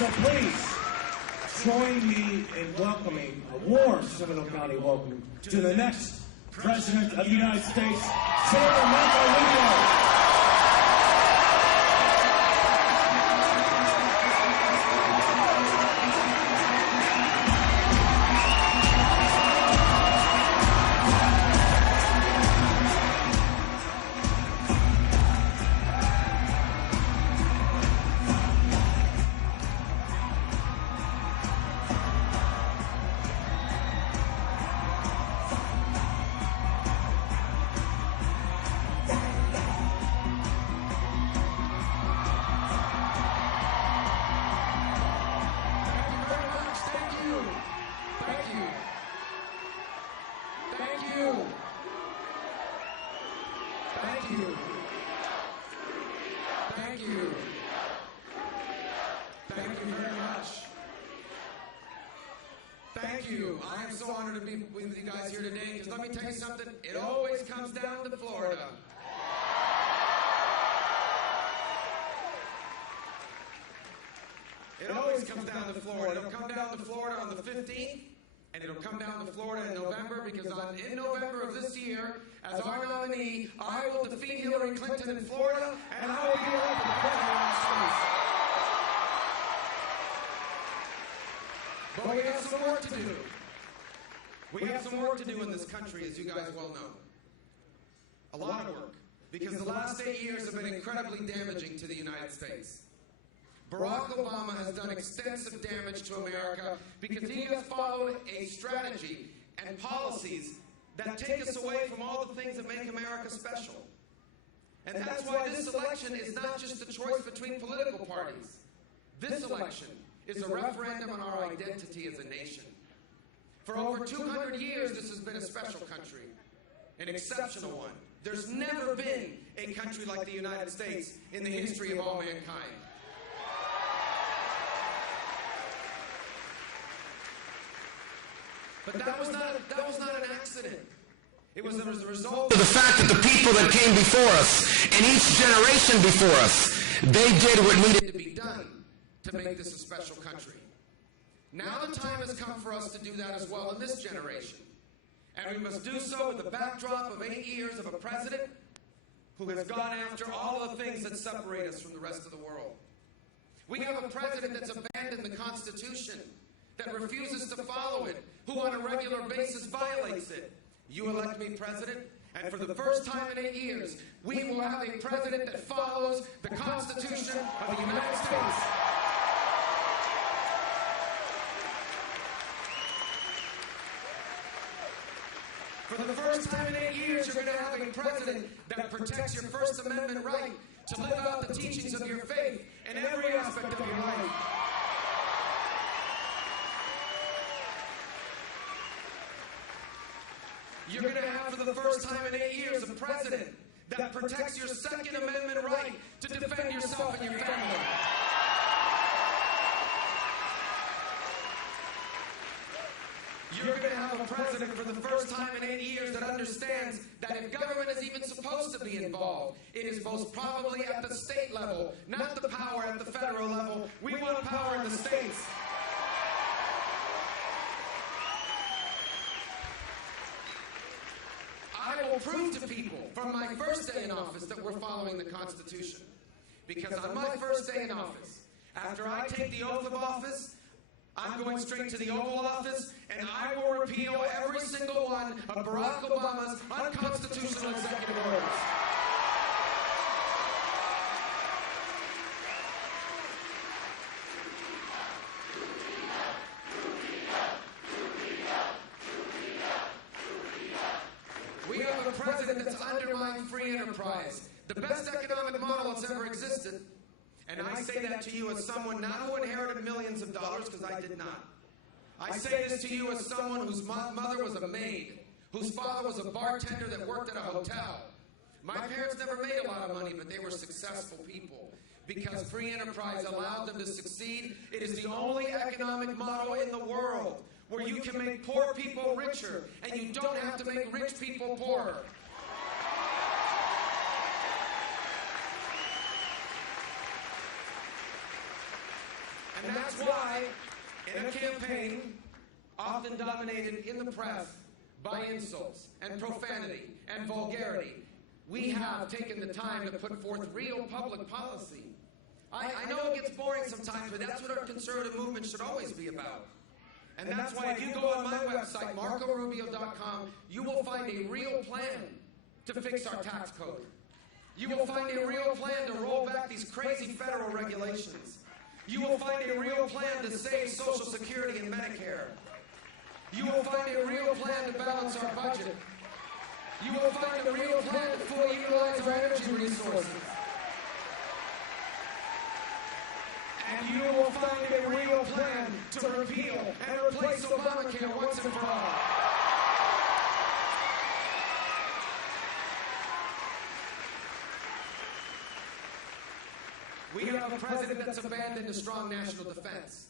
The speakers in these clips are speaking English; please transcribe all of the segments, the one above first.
So please, join me in welcoming a warm Seminole County welcome to the next President of the United States, Senator Marco Rubio. Thank you. I am so honored to be with you guys here today, because let me tell you something, it always comes down to Florida. It always comes down to Florida. It'll come down to Florida on the 15th, and it'll come down to Florida in November, because in November of this year, as our nominee, I will defeat Hillary Clinton in Florida, and I will be elected the President of the United States. But we have some work to do. We have some work to do in this country, as you guys well know. A lot of work. Because the last 8 years have been incredibly damaging to the United States. Barack Obama has done extensive damage to America because he has followed a strategy and policies that take us away from all the things that make America special. And that's why this election is not just a choice between political parties. This election is a referendum on our identity as a nation. For over 200 years, this has been a special country, an exceptional one. There's never been a country like the United States in the history of all mankind. But that was not an accident. It was as a result of the fact that the people that came before us, and each generation before us, they did what needed to be done to make this a special country. Now the time has come for us to do that as well in this generation. And we must do so with the backdrop of 8 years of a president who has gone after all the things that separate us from the rest of the world. We have a president that's abandoned the Constitution, that refuses to follow it, who on a regular basis violates it. You elect me president, and for the first time in 8 years, we will have a president that follows the Constitution of the United States. For the first time in 8 years, you're going to have a president that protects your First Amendment right to live out the teachings of your faith in every aspect of your life. You're going to have, for the first time in 8 years, a president that protects your Second Amendment right to defend yourself and your family. You're going to have a president for the first time in 8 years that understands that if government is even supposed to be involved, it is most probably at the state level, not the power at the federal level. We want power in the states. I will prove to people from my first day in office that we're following the Constitution. Because on my first day in office, after I take the oath of office, I'm going straight to the Oval Office, and I will repeal every single one of Barack Obama's unconstitutional executive orders. We have a president that's undermined free enterprise, the best economic model that's ever existed. And I say that to you as someone not who inherited millions of dollars, because I did not. I say this to you as someone whose mother was a maid, whose father was a bartender that worked at a hotel. My parents never made a lot of money, but they were successful people because free enterprise allowed them to succeed. It is the only economic model in the world where you can make poor people richer, and you don't have to make rich people poorer. And that's why, in a campaign often dominated in the press by insults and profanity and vulgarity, we have taken the time to put forth real public policy. I know it gets boring sometimes, but that's what our conservative movement should always be about. And that's why if you go on my website, marcorubio.com, you will find a real plan to fix our tax code. You will find a real plan to roll back these crazy federal regulations. You will find a real plan to save Social Security and Medicare. You will find a real plan to balance our budget. You will find a real plan to fully utilize our energy resources. And you will find a real plan to repeal and replace Obamacare once and for all. We have a president that's abandoned a strong national defense.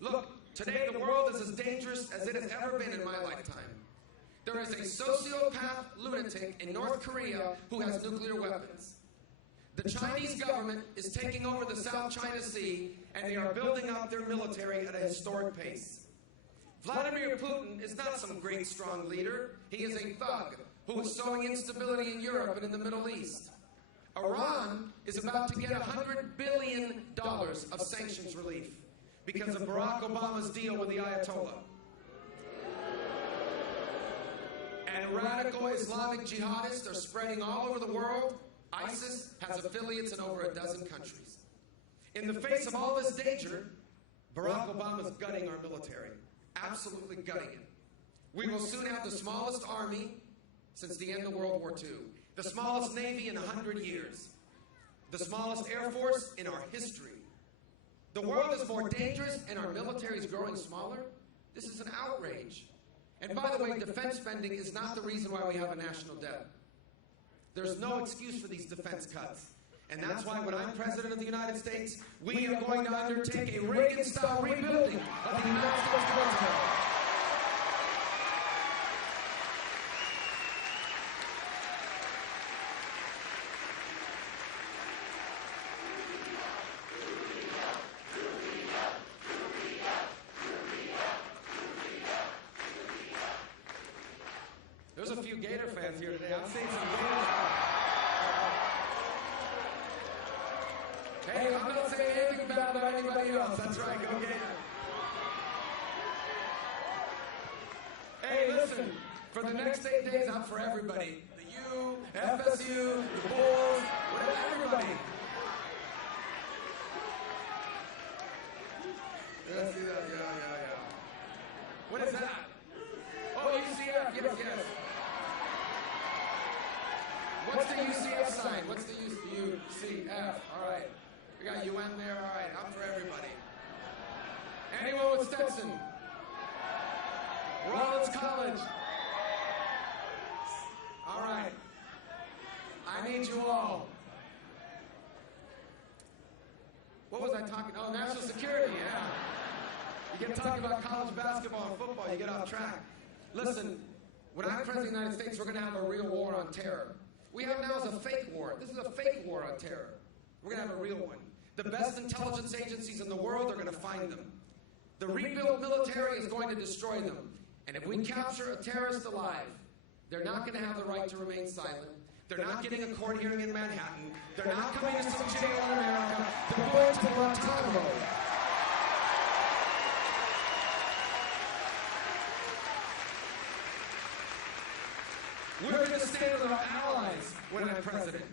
Look, today the world is as dangerous as it has ever been in my lifetime. There is a sociopath lunatic in North Korea who has nuclear weapons. The Chinese government is taking over the South China Sea, and they are building up their military at a historic pace. Vladimir Putin is not some great, strong leader. He is a thug who is sowing instability in Europe and in the Middle East. Iran is about to get $100 billion of sanctions relief because of Barack Obama's deal with the Ayatollah. And radical Islamic jihadists are spreading all over the world. ISIS has affiliates in over a dozen countries. In the face of all this danger, Barack Obama is gutting our military, absolutely gutting it. We will soon have the smallest army since the end of World War II, the smallest Navy in 100 years, the smallest Air Force in our history. The world is more dangerous and our military is growing smaller. This is an outrage. And by the way, defense spending is not the reason why we have a national debt. There's no excuse for these defense cuts. And that's why when I'm President of the United States, we are going to undertake a Reagan-style rebuilding of the United States military. There's a few Gator fans here today. I'm seeing some Gators. Hey, I'm not saying anything bad about anybody else. That's right, go Gators. Hey, listen, for the next 8 days, I'm for everybody. The U, FSU, the Bulls, whatever, everybody. Let's see that, yeah. What is that? Oh, UCF, yes. What's the UCF sign? What's the UCF? All right. We got UN there. All right. I'm for everybody. Anyone with Stetson? Rollins College. All right. I need you all. What was I talking? Oh, national security, yeah. You get talking about college basketball and football, you get off track. Listen, when I'm President of the United States, we're going to have a real war on terror. We have now is a fake war. This is a fake war on terror. We're going to have a real one. The best intelligence agencies in the world are going to find them. The rebuilt military is going to destroy them. And if we capture a terrorist alive, they're not going to have the right to remain silent. They're not getting a court hearing in Manhattan. They're not coming to some jail in America. They're going to Guantanamo. We're going to stand with our allies when I'm president.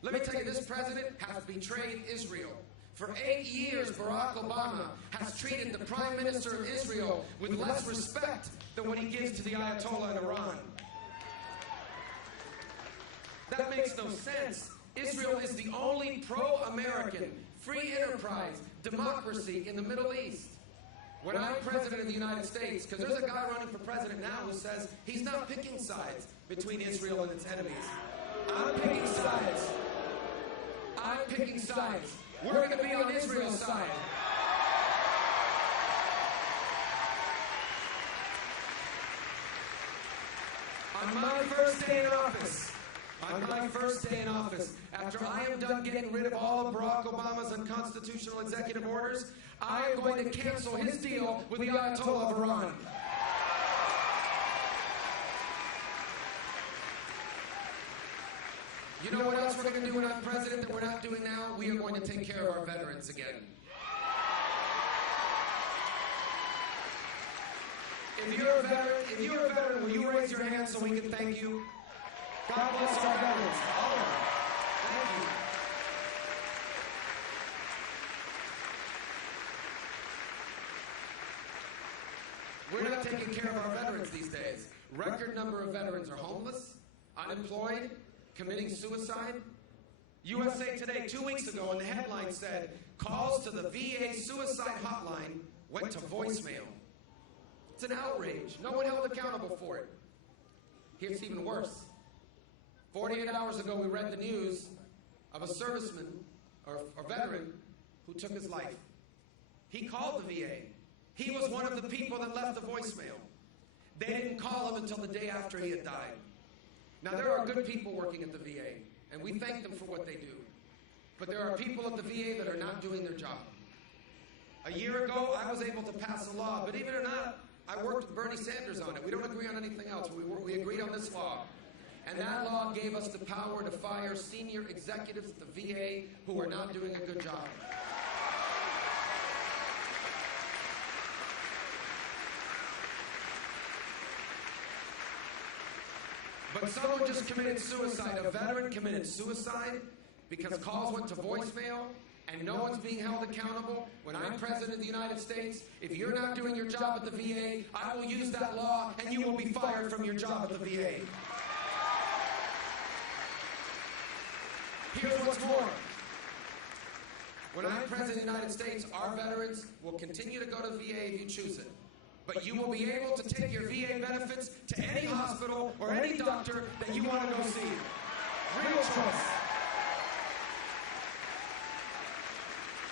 Let me tell you, this president has betrayed Israel. For 8 years, Barack Obama has treated the Prime Minister of Israel with less respect than what he gives to the Ayatollah in Iran. That makes no sense. Israel is the only pro-American, free enterprise, democracy in the Middle East. When I'm President of the United States, because there's a guy running for president now who says he's not picking sides between Israel and its enemies. I'm picking sides. I'm picking sides. We're going to be on Israel's side. On my first day in office, after I am done getting rid of all of Barack Obama's unconstitutional executive orders, I am going to cancel his deal with the Ayatollah of Iran. You know what else we're going to do when I'm president that we're not doing now? We are going to take care of our veterans again. If you're a veteran, will you raise your hand so we can thank you? God bless our veterans. Oh, thank you. We're not taking care of our veterans these days. Record number of veterans are homeless, unemployed, committing suicide. USA Today 2 weeks ago in the headline said, calls to the VA suicide hotline went to voicemail. It's an outrage. No one held accountable for it. Here's even worse. 48 hours ago, we read the news of a serviceman or veteran who took his life. He called the VA. He was one of the people that left the voicemail. They didn't call him until the day after he had died. Now, there are good people working at the VA, and we thank them for what they do. But there are people at the VA that are not doing their job. A year ago, I was able to pass a law, but even or not, I worked with Bernie Sanders on it. We don't agree on anything else. We agreed on this law. And that law gave us the power to fire senior executives at the VA who are not doing a good job. But someone just committed suicide. A veteran committed suicide because calls went to voicemail and no one's being held accountable. When I'm president of the United States, if you're not doing your job at the VA, I will use that law and you will be fired from your job at the VA. Here's what's more. When I'm president of the United States, our veterans will continue to go to the VA if you choose it. But you will be able to take your VA benefits to any hospital or any doctor that you want to go see. Real choice.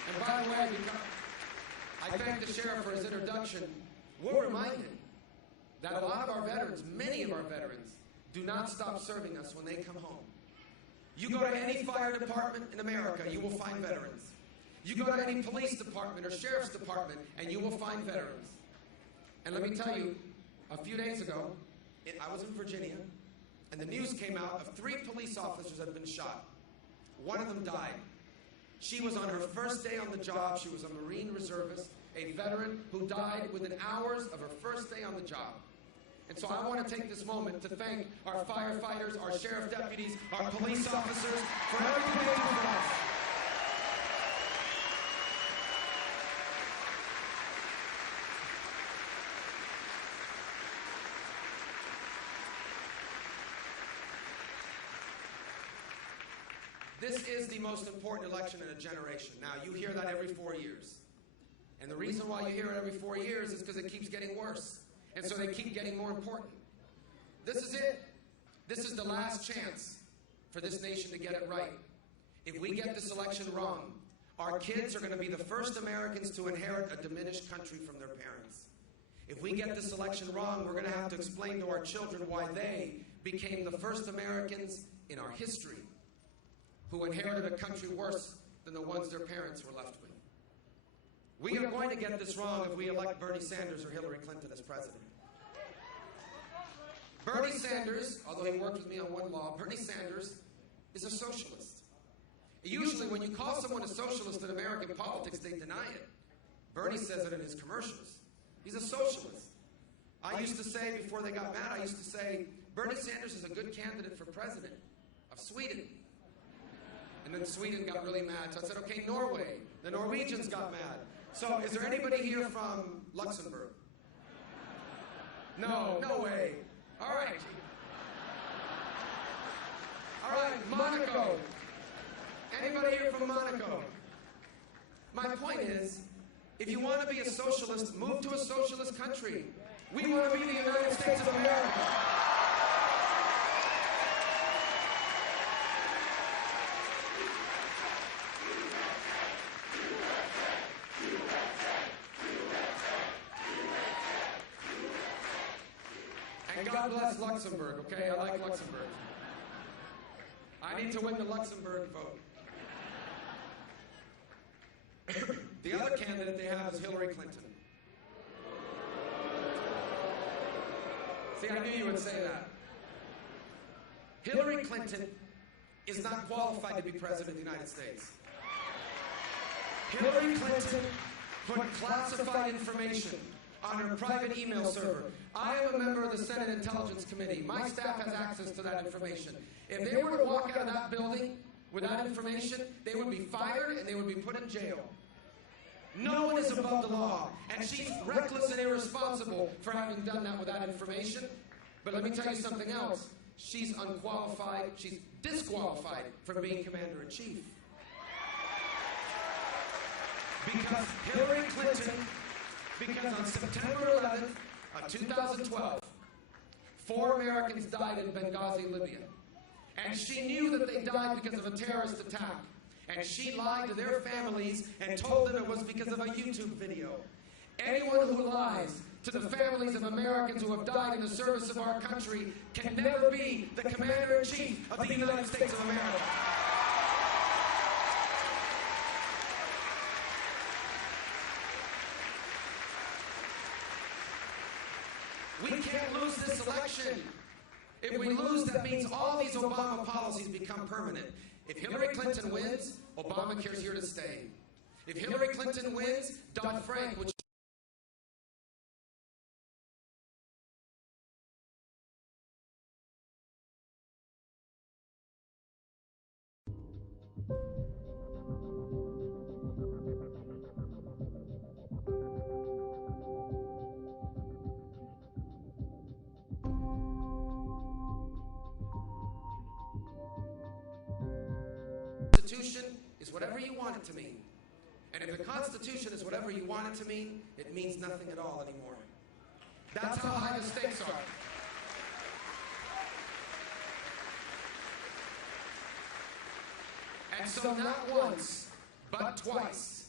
And by the way, I thank the sheriff for his introduction. We're reminded that a lot of our veterans, many of our veterans, do not stop serving us when they come home. You go to any fire department in America, you will find veterans. You go to any police department or sheriff's department, and you will find veterans. And let me tell you, a few days ago, I was in Virginia, and the news came out of 3 police officers that had been shot. One of them died. She was on her first day on the job. She was a Marine reservist, a veteran who died within hours of her first day on the job. And so I want to take this moment to thank our firefighters, our sheriff deputies, our police officers for everything they do for us. This is the most important election in a generation. Now, you hear that every 4 years. And the reason why you hear it every 4 years is because it keeps getting worse. And so they keep getting more important. This is it. This is the last chance for this nation to get it right. If we get this election wrong, our kids are going to be the first Americans to inherit a diminished country from their parents. If we get this election wrong, we're going to have to explain to our children why they became the first Americans in our history who inherited a country worse than the ones their parents were left with. We are going to get this wrong if we elect Bernie Sanders or Hillary Clinton as president. Bernie Sanders, although he worked with me on one law, Bernie Sanders is a socialist. Usually when you call someone a socialist in American politics, they deny it. Bernie says it in his commercials. He's a socialist. I used to say, before they got mad, I used to say, Bernie Sanders is a good candidate for president of Sweden. And then Sweden got really mad, so I said, okay, Norway. The Norwegians got mad. So is there anybody here from Luxembourg? No, no way. All right. All right, Monaco. Anybody here from Monaco? My point is, if you want to be a socialist, move to a socialist country. We want to be the United States of America. God bless Luxembourg, okay? I like Luxembourg. I need to win the Luxembourg vote. The The other candidate they have is Hillary Clinton. See, I knew you would say that. Hillary Clinton is not qualified to be President of the United States. Hillary Clinton put classified information on her private email server. I am a member of the Senate Intelligence Committee. My staff has access to that information. If they were to walk out of that building with that information, they would be fired and they would be put in jail. No one is above the law, and she's reckless and irresponsible for having done that with that information. But let me tell you something else. She's unqualified, she's disqualified from being Commander-in-Chief. Because Hillary Clinton, because on September 11th of 2012, 4 Americans died in Benghazi, Libya. And she knew that they died because of a terrorist attack. And she lied to their families and told them it was because of a YouTube video. Anyone who lies to the families of Americans who have died in the service of our country can never be the Commander-in-Chief of the United States of America. We can't lose this election. If we lose, that means all these Obama policies become permanent. If Hillary Clinton wins, Obamacare's here to stay. If Hillary Clinton wins, Dodd-Frank, which is whatever you want it to mean. And if the Constitution is whatever you want it to mean, it means nothing at all anymore. That's how high the stakes are. And so not once, but twice,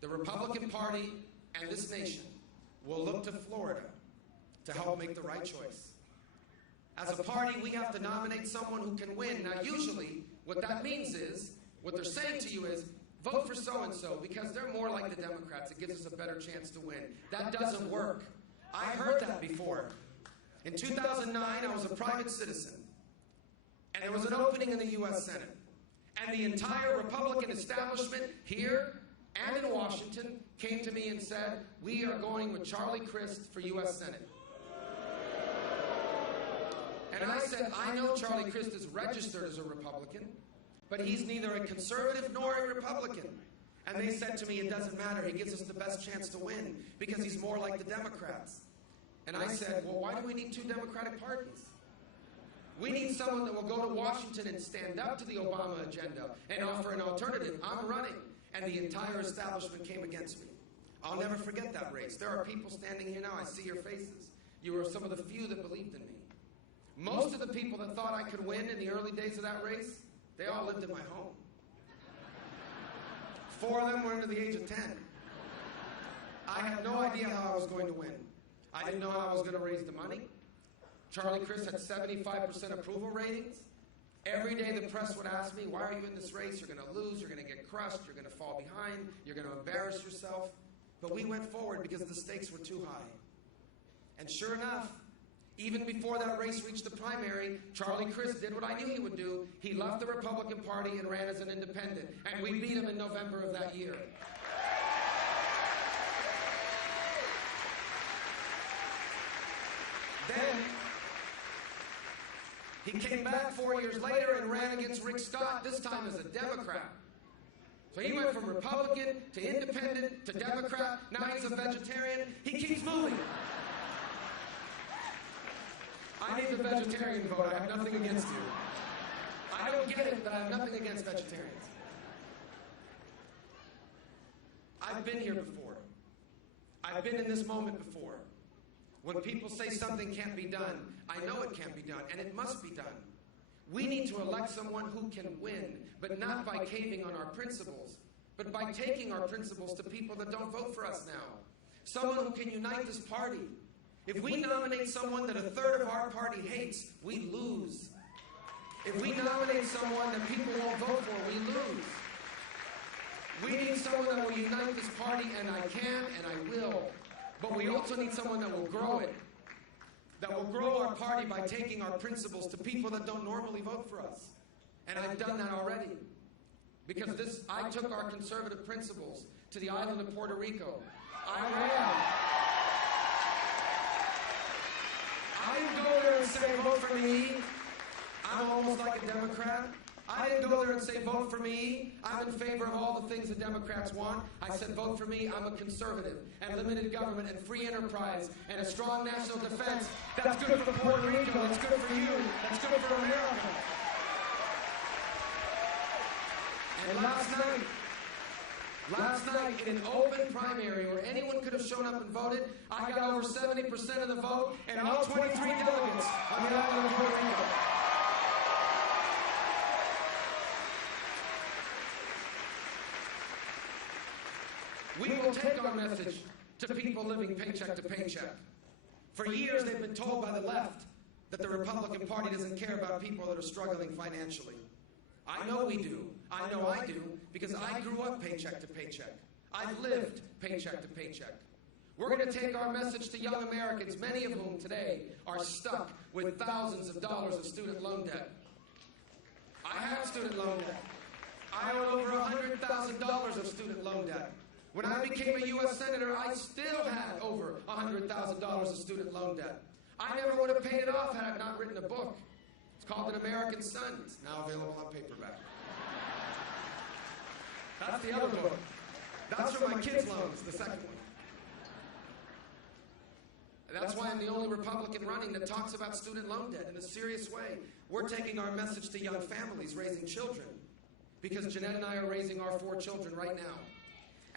the Republican Party and this nation will look to Florida to help make the right choice. As a party, we have to nominate someone who can win. Now, usually, what that means is, what they're saying to you is, vote for so-and-so because they're more like the Democrats. It gives us a better chance to win. That doesn't work. I heard that before. In 2009, I was a private citizen, and there was an opening in the U.S. Senate. And the entire Republican establishment here and in Washington came to me and said, we are going with Charlie Crist for U.S. Senate. And I said, I know Charlie Crist is registered as a Republican, but he's neither a conservative nor a Republican. And they said to me, it doesn't matter. He gives us the best chance to win because he's more like the Democrats. And I said, well, why do we need 2 Democratic parties? We need someone that will go to Washington and stand up to the Obama agenda and offer an alternative. I'm running. And the entire establishment came against me. I'll never forget that race. There are people standing here now. I see your faces. You were some of the few that believed in me. Most of the people that thought I could win in the early days of that race, they all lived in my home. 4 of them were under the age of 10. I had no idea how I was going to win. I didn't know how I was going to raise the money. Charlie Crist had 75% approval ratings. Every day the press would ask me, why are you in this race? You're going to lose, you're going to get crushed, you're going to fall behind, you're going to embarrass yourself. But we went forward because the stakes were too high. And sure enough, even before that race reached the primary, Charlie Crist did what I knew he would do. He left the Republican Party and ran as an independent. And we beat him in November of that year. Then, he came back 4 years later and ran against Rick Scott, this time as a Democrat. So he went from Republican to independent to Democrat. Now he's a vegetarian. He keeps moving. I need the vegetarian vote. I have nothing against you. I don't get it, but I have nothing against vegetarians. I've been here before. I've been in this moment before. When people say something can't be done, I know it can't be done, and it must be done. We need to elect someone who can win, but not by caving on our principles, but by taking our principles to people that don't vote for us now. Someone who can unite this party. If we nominate someone that 1/3 of our party hates, we lose. If we nominate someone that people won't vote for, we lose. We need someone that will unite this party, and I can, and I will. But we also need someone that will grow it. That will grow our party by taking our principles to people that don't normally vote for us. And I've done that already. Because I took our conservative principles to the island of Puerto Rico. I didn't go there and say, vote for me. I'm almost like a Democrat. I didn't go there and say, vote for me. I'm in favor of all the things the Democrats want. I said, vote for me. I'm a conservative. And limited government and free enterprise and a strong national defense. That's good for Puerto Rico. That's good for you. That's good for America. And last night, in an open primary where anyone could have shown up and voted, I got over 70% of the vote and all 23 delegates on the island of Puerto Rico. We will take our message to people living paycheck to paycheck. For years, they've been told by the left that the Republican Party doesn't care about people that are struggling financially. I know we do. I know I do, because I grew up paycheck to paycheck. I've lived paycheck to paycheck. We're going to take our message to young Americans, many of whom today are stuck with thousands of dollars of student loan debt. I have student loan debt. I owe over $100,000 of student loan debt. When I became a U.S. Senator, I still had over $100,000 of student loan debt. I never would have paid it off had I not written a book. It's called An American Son. It's now available on paperback. That's the other book. That's for my kids' loans, the second one. That's why I'm the only Republican running that talks about student loan debt in a serious way. We're taking our message to young families raising children, because Jeanette and I are raising our 4 children right now.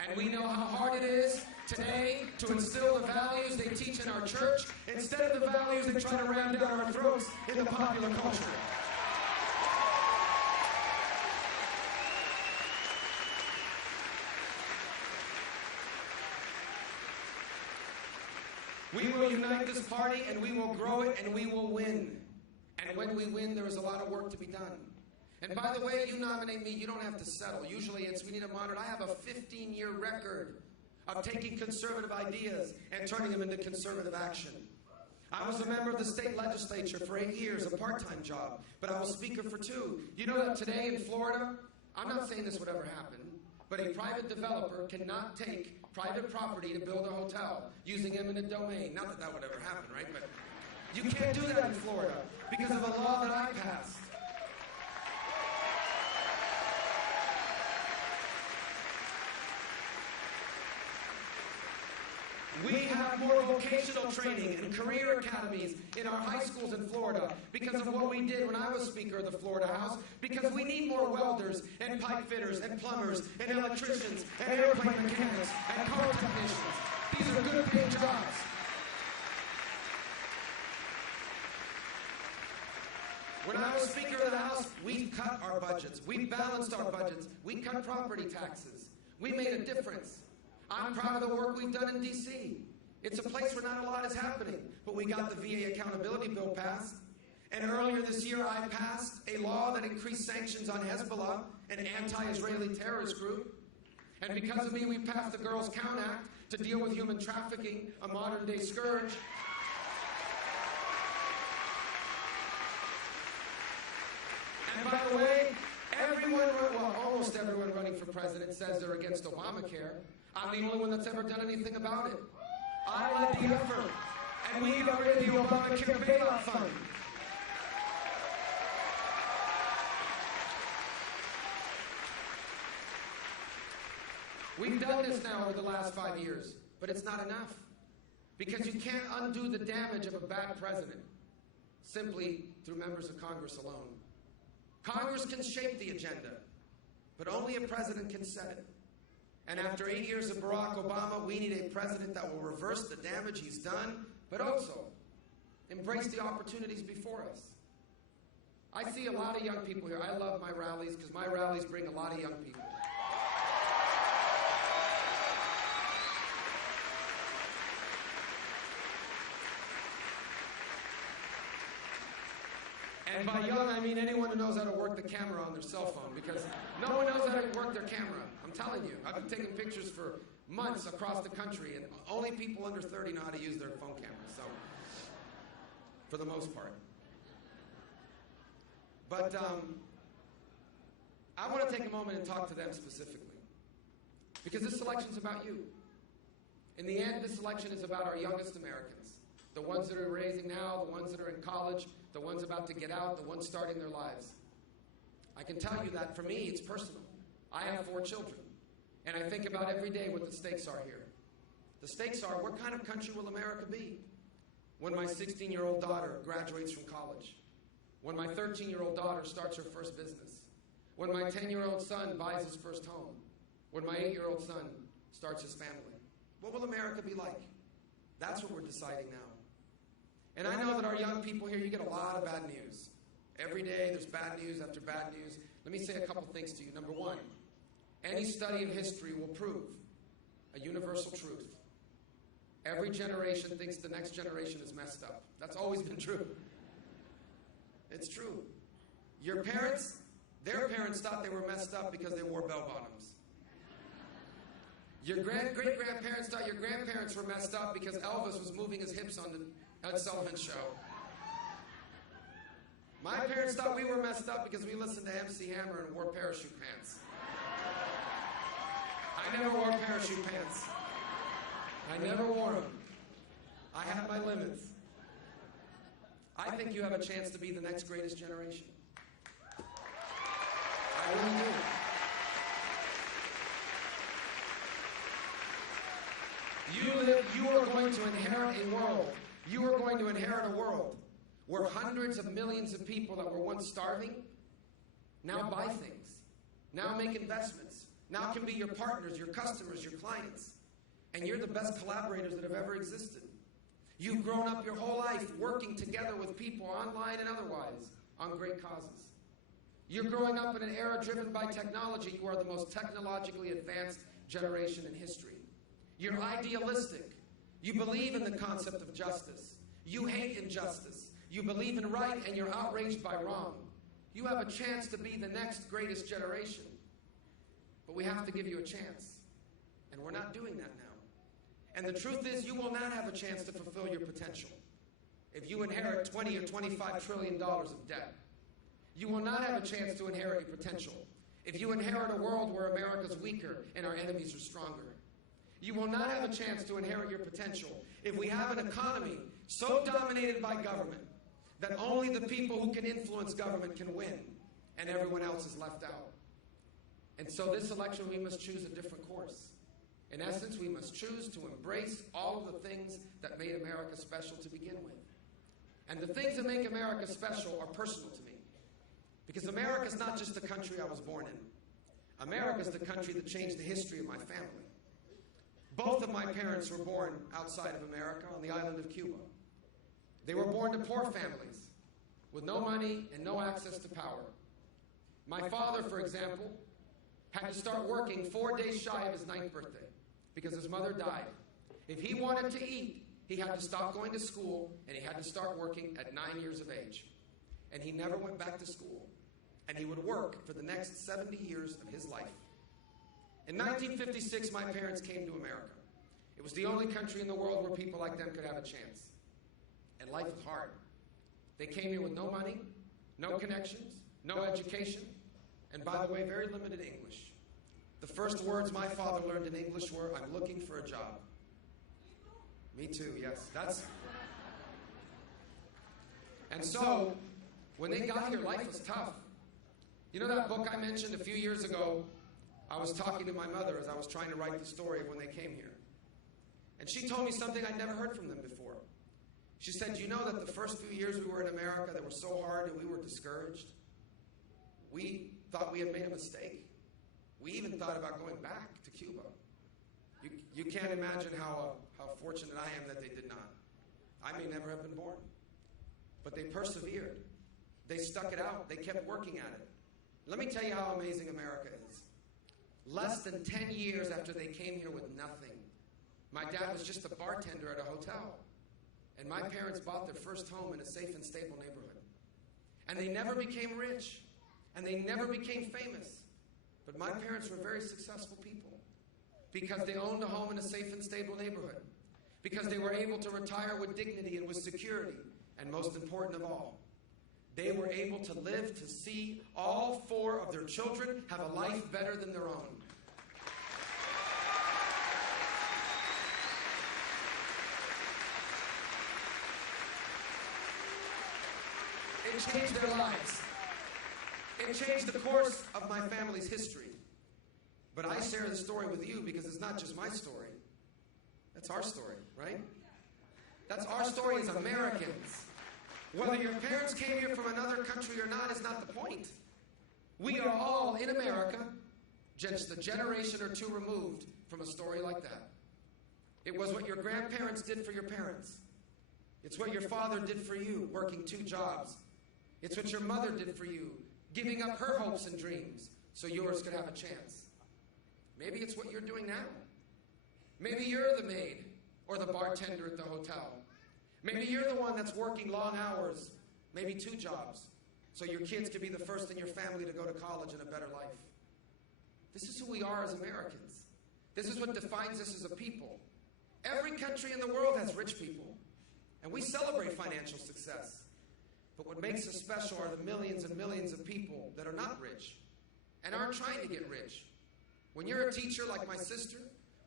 And we know how hard it is today to instill the values they teach in our church instead of the values they try to ram down our throats in the popular culture. We will unite this party, and we will grow it, and we will win. And when we win, there is a lot of work to be done. And by the way, you nominate me, you don't have to settle. Usually it's we need a monitor. I have a 15-year record of taking conservative ideas and turning them into conservative action. I was a member of the state legislature for 8 years, a part-time job, but I was speaker for 2. You know that today in Florida, I'm not saying this would ever happen, but a private developer cannot take private property to build a hotel using eminent domain. Not that that would ever happen, right? But you can't do that in Florida because of a law that I passed. We have more vocational training and career academies in our high schools in Florida because of what we did when I was Speaker of the Florida House, because we need more welders and pipe fitters and plumbers and electricians and airplane mechanics and car technicians. These are good paying jobs. When I was Speaker of the House, we cut our budgets. We balanced our budgets. We cut property taxes. We made a difference. I'm proud of the work we've done in D.C. It's a place where not a lot is happening, but we got the VA accountability bill passed. And earlier this year, I passed a law that increased sanctions on Hezbollah, an anti-Israeli terrorist group. And because of me, we passed the Girls Count Act to deal with human trafficking, a modern-day scourge. And by the way, almost everyone running for president says they're against Obamacare. I'm the only one that's ever done anything about it. I led the effort, and we got rid of the Obamacare bailout fund. We've done this now over the last 5 years, but it's not enough. Because you can't undo the damage of a bad president simply through members of Congress alone. Congress can shape the agenda, but only a president can set it. And after 8 years of Barack Obama, we need a president that will reverse the damage he's done, but also embrace the opportunities before us. I see a lot of young people here. I love my rallies because my rallies bring a lot of young people. And by young, I mean anyone who knows how to work the camera on their cell phone, because no one knows how to work their camera. I'm telling you. I've been taking pictures for months across the country, and only people under 30 know how to use their phone cameras, so, for the most part. But I want to take a moment and talk to them specifically, because this election's about you. In the end, this election is about our youngest Americans, the ones that are raising now, the ones that are in college, the ones about to get out, the ones starting their lives. I can tell you that for me, it's personal. I have 4 children, and I think about every day what the stakes are here. The stakes are, what kind of country will America be when my 16-year-old daughter graduates from college, when my 13-year-old daughter starts her first business, when my 10-year-old son buys his first home, when my 8-year-old son starts his family? What will America be like? That's what we're deciding now. And I know that our young people here, you get a lot of bad news. Every day there's bad news after bad news. Let me say a couple things to you. Number one, any study of history will prove a universal truth. Every generation thinks the next generation is messed up. That's always been true. It's true. Your parents, their parents thought they were messed up because they wore bell-bottoms. Your great-grandparents thought your grandparents were messed up because Elvis was moving his hips on the Ed Sullivan Show. My parents thought we were messed up because we listened to MC Hammer and wore parachute pants. I never wore parachute pants. I never wore them. I had my limits. I think you have a chance to be the next greatest generation. I really do. You are going to inherit a world. You are going to inherit a world where hundreds of millions of people that were once starving now buy things, now make investments, now can be your partners, your customers, your clients. And you're the best collaborators that have ever existed. You've grown up your whole life working together with people online and otherwise on great causes. You're growing up in an era driven by technology. You are the most technologically advanced generation in history. You're idealistic. You believe in the concept of justice. You hate injustice. You believe in right and you're outraged by wrong. You have a chance to be the next greatest generation. But we have to give you a chance. And we're not doing that now. And the truth is, you will not have a chance to fulfill your potential if you inherit $20 or $25 trillion of debt. You will not have a chance to inherit your potential if you inherit a world where America's weaker and our enemies are stronger. You will not have a chance to inherit your potential if we have an economy so dominated by government that only the people who can influence government can win and everyone else is left out. And so this election, we must choose a different course. In essence, we must choose to embrace all of the things that made America special to begin with. And the things that make America special are personal to me. Because America is not just the country I was born in. America is the country that changed the history of my family. Both of my parents were born outside of America on the island of Cuba. They were born to poor families with no money and no access to power. My father, for example, had to start working 4 days shy of his 9th birthday because his mother died. If he wanted to eat, he had to stop going to school and he had to start working at 9 years of age. And he never went back to school. And he would work for the next 70 years of his life. In 1956, my parents came to America. It was the only country in the world where people like them could have a chance. And life was hard. They came here with no money, no connections, no education, and by the way, very limited English. The first words my father learned in English were, "I'm looking for a job." Me too, yes. And so, when they got here, life was tough. You know that book I mentioned a few years ago? I was talking to my mother as I was trying to write the story of when they came here. And she told me something I'd never heard from them before. She said, "You know that the first few years we were in America, they were so hard and we were discouraged. We thought we had made a mistake. We even thought about going back to Cuba." You can't imagine how fortunate I am that they did not. I may never have been born. But they persevered. They stuck it out. They kept working at it. Let me tell you how amazing America is. Less than 10 years after they came here with nothing, my dad was just a bartender at a hotel. And my parents bought their first home in a safe and stable neighborhood. And they never became rich. And they never became famous. But my parents were very successful people because they owned a home in a safe and stable neighborhood, because they were able to retire with dignity and with security, and most important of all, they were able to live to see all 4 of their children have a life better than their own. It changed their lives. It changed the course of my family's history. But I share the story with you because it's not just my story. That's our story, right? That's our story as Americans. Whether your parents came here from another country or not is not the point. We are all in America, just a generation or 2 removed from a story like that. It was what your grandparents did for your parents. It's what your father did for you, working 2 jobs. It's what your mother did for you, giving up her hopes and dreams so yours could have a chance. Maybe it's what you're doing now. Maybe you're the maid or the bartender at the hotel. Maybe you're the one that's working long hours, maybe 2 jobs, so your kids can be the first in your family to go to college and a better life. This is who we are as Americans. This is what defines us as a people. Every country in the world has rich people, and we celebrate financial success. But what makes us special are the millions and millions of people that are not rich and aren't trying to get rich. When you're a teacher like my sister,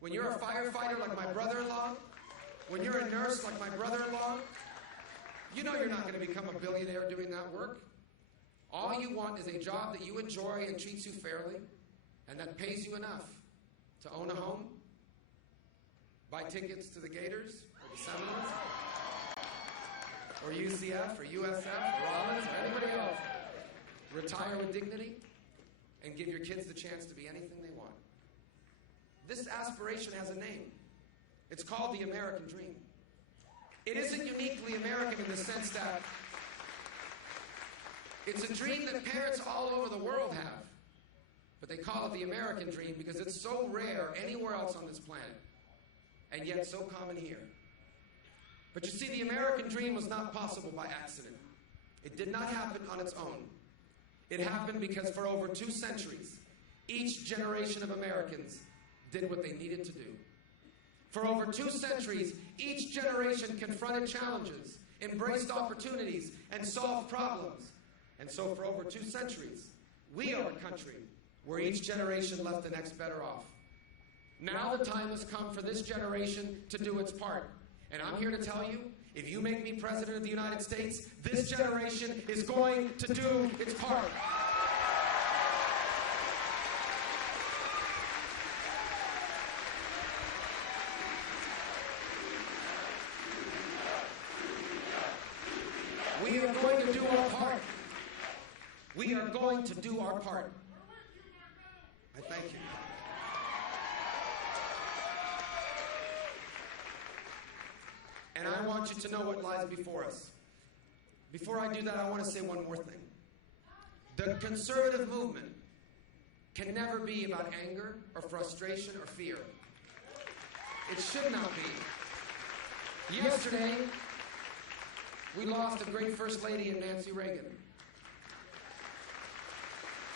when you're a firefighter like my brother-in-law, when you're a nurse like my brother-in-law, you know you're not going to become a billionaire doing that work. All you want is a job that you enjoy and treats you fairly, and that pays you enough to own a home, buy tickets to the Gators or the Seminoles, or UCF, or USF, or Rollins, or anybody else. Retire with dignity and give your kids the chance to be anything they want. This aspiration has a name. It's called the American dream. It isn't uniquely American in the sense that it's a dream that parents all over the world have. But they call it the American dream because it's so rare anywhere else on this planet, and yet so common here. But you see, the American dream was not possible by accident. It did not happen on its own. It happened because for over 2 centuries, each generation of Americans did what they needed to do. For over 2 centuries, each generation confronted challenges, embraced opportunities, and solved problems. And so for over 2 centuries, we are a country where each generation left the next better off. Now the time has come for this generation to do its part. And I'm here to tell you, if you make me President of the United States, this generation is going to do its part. We are going to do our part. We are going to do our part. I thank you. And I want you to know what lies before us. Before I do that, I want to say one more thing. The conservative movement can never be about anger or frustration or fear. It should not be. Yesterday, we lost a great First Lady in Nancy Reagan.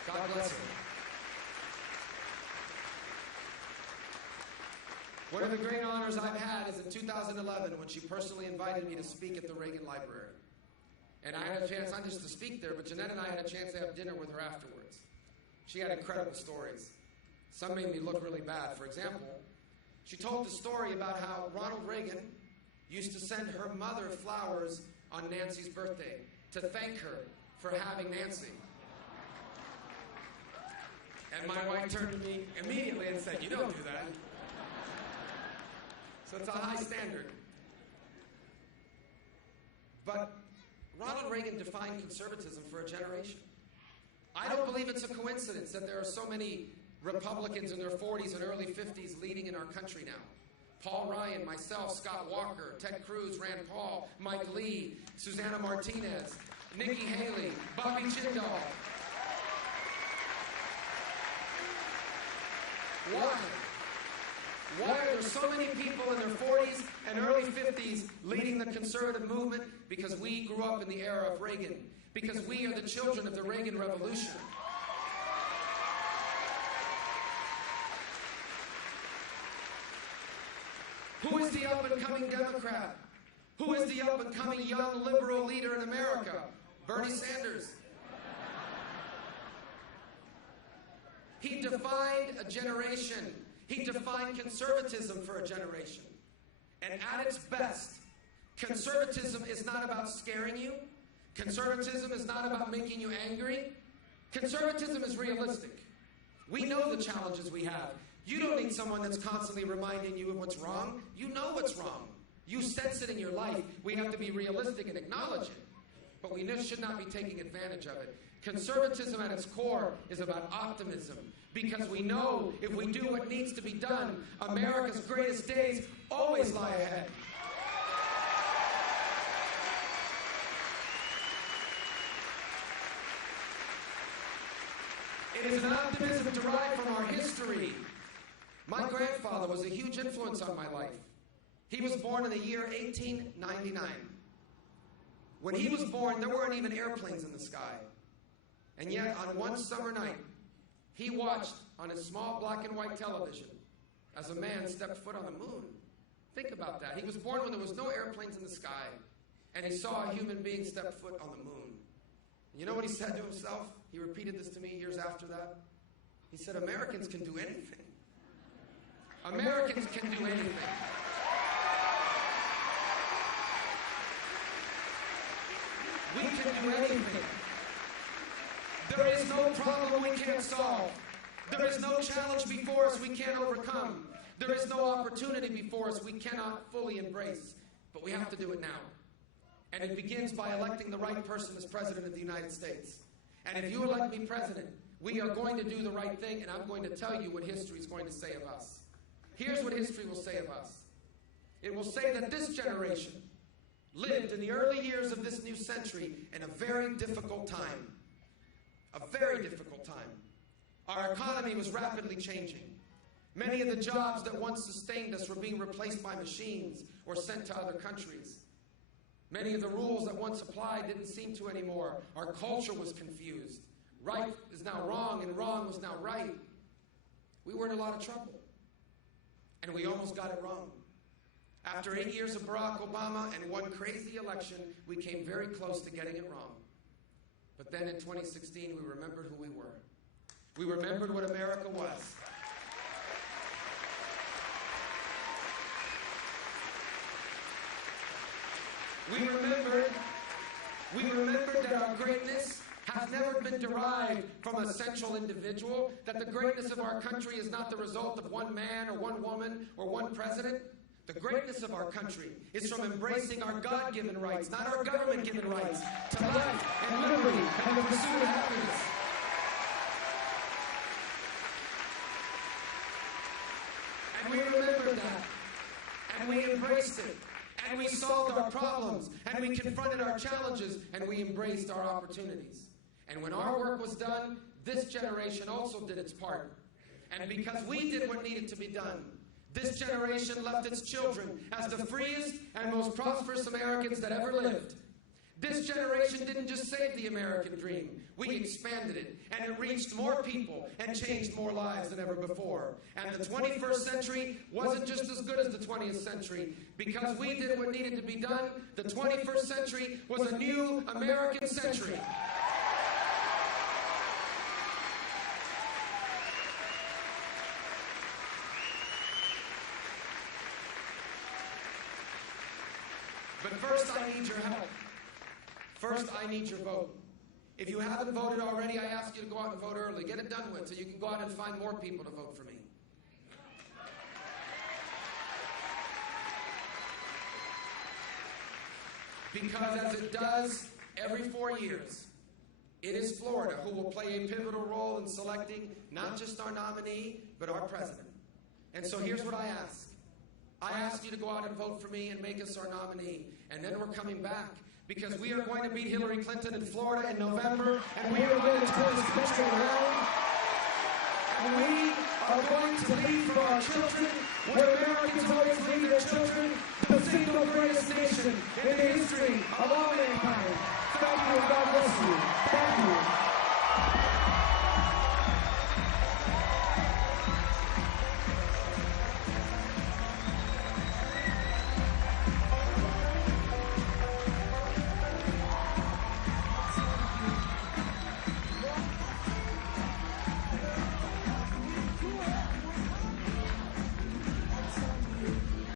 God bless her. One of the great honors I've had is in 2011 when she personally invited me to speak at the Reagan Library. And I had a chance not just to speak there, but Jeanette and I had a chance to have dinner with her afterwards. She had incredible stories. Some made me look really bad. For example, she told the story about how Ronald Reagan used to send her mother flowers on Nancy's birthday to thank her for having Nancy. And my wife turned to me immediately and said, "You don't do that." So it's a high standard. But Ronald Reagan defined conservatism for a generation. I don't believe it's a coincidence that there are so many Republicans in their 40s and early 50s leading in our country now. Paul Ryan, myself, Scott Walker, Ted Cruz, Rand Paul, Mike Lee, Susanna Martinez, Nikki Haley, Bobby Jindal. Why? Why are there so many people in their 40s and early 50s leading the conservative movement? Because we grew up in the era of Reagan. Because we are the children of the Reagan Revolution. Who is the up-and-coming Democrat? Who is the up-and-coming young liberal leader in America? Bernie Sanders. He defined a generation. He defined conservatism for a generation. And at its best, conservatism is not about scaring you. Conservatism is not about making you angry. Conservatism is realistic. We know the challenges we have. You don't need someone that's constantly reminding you of what's wrong. You know what's wrong. You sense it in your life. We have to be realistic and acknowledge it. But we should not be taking advantage of it. Conservatism at its core is about optimism, because we know if we do what needs to be done, America's greatest days always lie ahead. It is an optimism derived from our history. My grandfather was a huge influence on my life. He was born in the year 1899. When he was born, there weren't even airplanes in the sky. And yet, on one summer night, he watched on his small black and white television as a man stepped foot on the moon. Think about that. He was born when there was no airplanes in the sky, and he saw a human being step foot on the moon. You know what he said to himself? He repeated this to me years after that. He said, Americans can do anything. Americans can do anything. We can do anything. There is no problem we can't solve. There is no challenge before us we can't overcome. There is no opportunity before us we cannot fully embrace. But we have to do it now. And it begins by electing the right person as President of the United States. And if you elect me President, we are going to do the right thing, and I'm going to tell you what history is going to say of us. Here's what history will say of us. It will say that this generation lived in the early years of this new century in a very difficult time. A very difficult time. Our economy was rapidly changing. Many of the jobs that once sustained us were being replaced by machines or sent to other countries. Many of the rules that once applied didn't seem to anymore. Our culture was confused. Right is now wrong and wrong was now right. We were in a lot of trouble. And we almost got it wrong. After 8 years of Barack Obama and one crazy election, we came very close to getting it wrong. But then in 2016, we remembered who we were. We remembered what America was. We remembered that our greatness has never been derived from a central individual, that the greatness of our country is not the result of one man or one woman or one president. The greatness of our country is from embracing our God-given rights, not our government-given rights, to life and liberty and the pursuit of happiness. And we remembered that, and we embraced it, and we solved our problems, and we confronted our challenges, and we embraced our opportunities. And when our work was done, this generation also did its part. And because we did what needed to be done, this generation left its children as the freest and most prosperous Americans that ever lived. This generation didn't just save the American dream. We expanded it, and it reached more people and changed more lives than ever before. And the 21st century wasn't just as good as the 20th century. Because we did what needed to be done, the 21st century was a new American century. But first, I need your help. First, I need your vote. If you haven't voted already, I ask you to go out and vote early. Get it done with so you can go out and find more people to vote for me. Because as it does every 4 years, it is Florida who will play a pivotal role in selecting not just our nominee, but our president. And so here's what I ask. I ask you to go out and vote for me and make us our nominee. And then we're coming back because we are going to beat Hillary Clinton in Florida in November, and we are going to turn this country around. And we are going to lead for our children what Americans always leave their children, the single greatest nation in the history of all mankind. Thank you, and God bless you. Thank you.